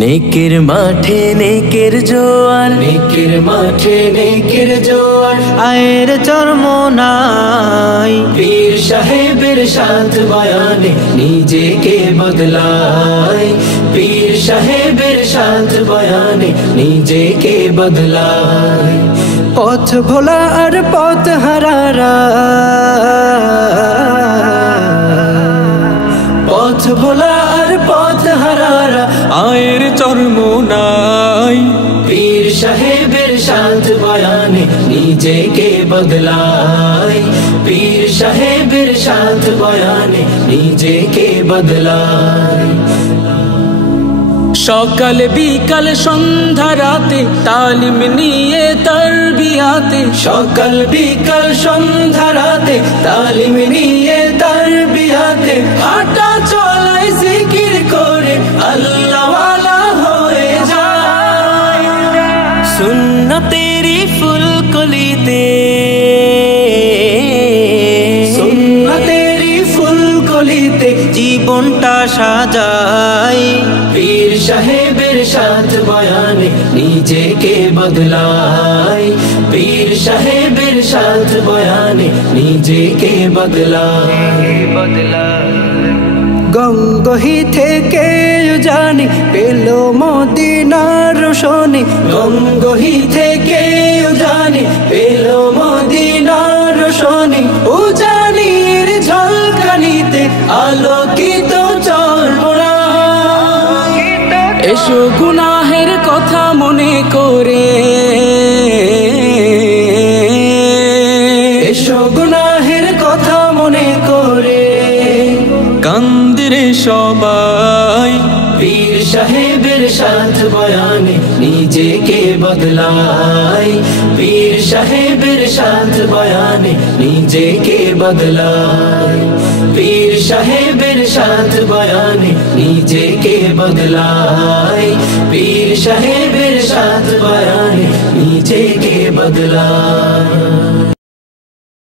নেকের মাঠে নেকের জোয়ার, নেকের মাঠে নেকের জোয়ার, আয়ের চরমোনাই। পীর সাহেবের সাথ বয়ানে নিজেকে বদলায়, পীর সাহেবের সাথ বয়ানে নিজেকে বদলায়। পথ ভোলা আর পথ হারারা, পথ ভোলা আর পথ হারারা, আয়ের চরমোনাই। পীর সাহেবের সাথ বয়ানে নিজেকে বদলায়, পীর সাহেবের সাথ বয়ানে নিজেকে বদলায়। সকাল বিকাল সন্ধ্যা রাতে তালিম নিয়ে তারবিয়াতে, সকাল বিকাল সন্ধ্যা রাতে তালিম নিয়ে তারবিয়াতে, হাঁটা চলায় জিকির করে আল্লাহ ওয়ালা হয়ে যায়। সুন্নতেরি ফুলকলিতে, সুন্নতেরি ফুলকলিতে জীবনটা সাজায়। পীর সাহেবের সাথ বয়ানে নিজেকে বদলায়, পীর সাহেবের সাথ বয়ানে নিজেকে বদলায়। গঙ্গোহি থেকে জানি পেল মদিনার রোশনি, গঙ্গোহি থেকে জানি পেল মদিনার রোশনি। উজানির ঝলকানিতে আলোকিত চরমোনাই। এসো গুনাহের কথা মনে করে, এসো গুনাহের কথা মনে করে, কান্দিরে সবাই। পীর সাহেবের সাথ বয়ানে নিজেকে বদলায়, পীর সাহেবের সাথ বয়ানে নিজেকে বদলায়, পীর সাহেবের সাথ বয়ানে নিজেকে বদলায়, পীর সাহেবের সাথ বয়ানে নিজেকে বদলায়।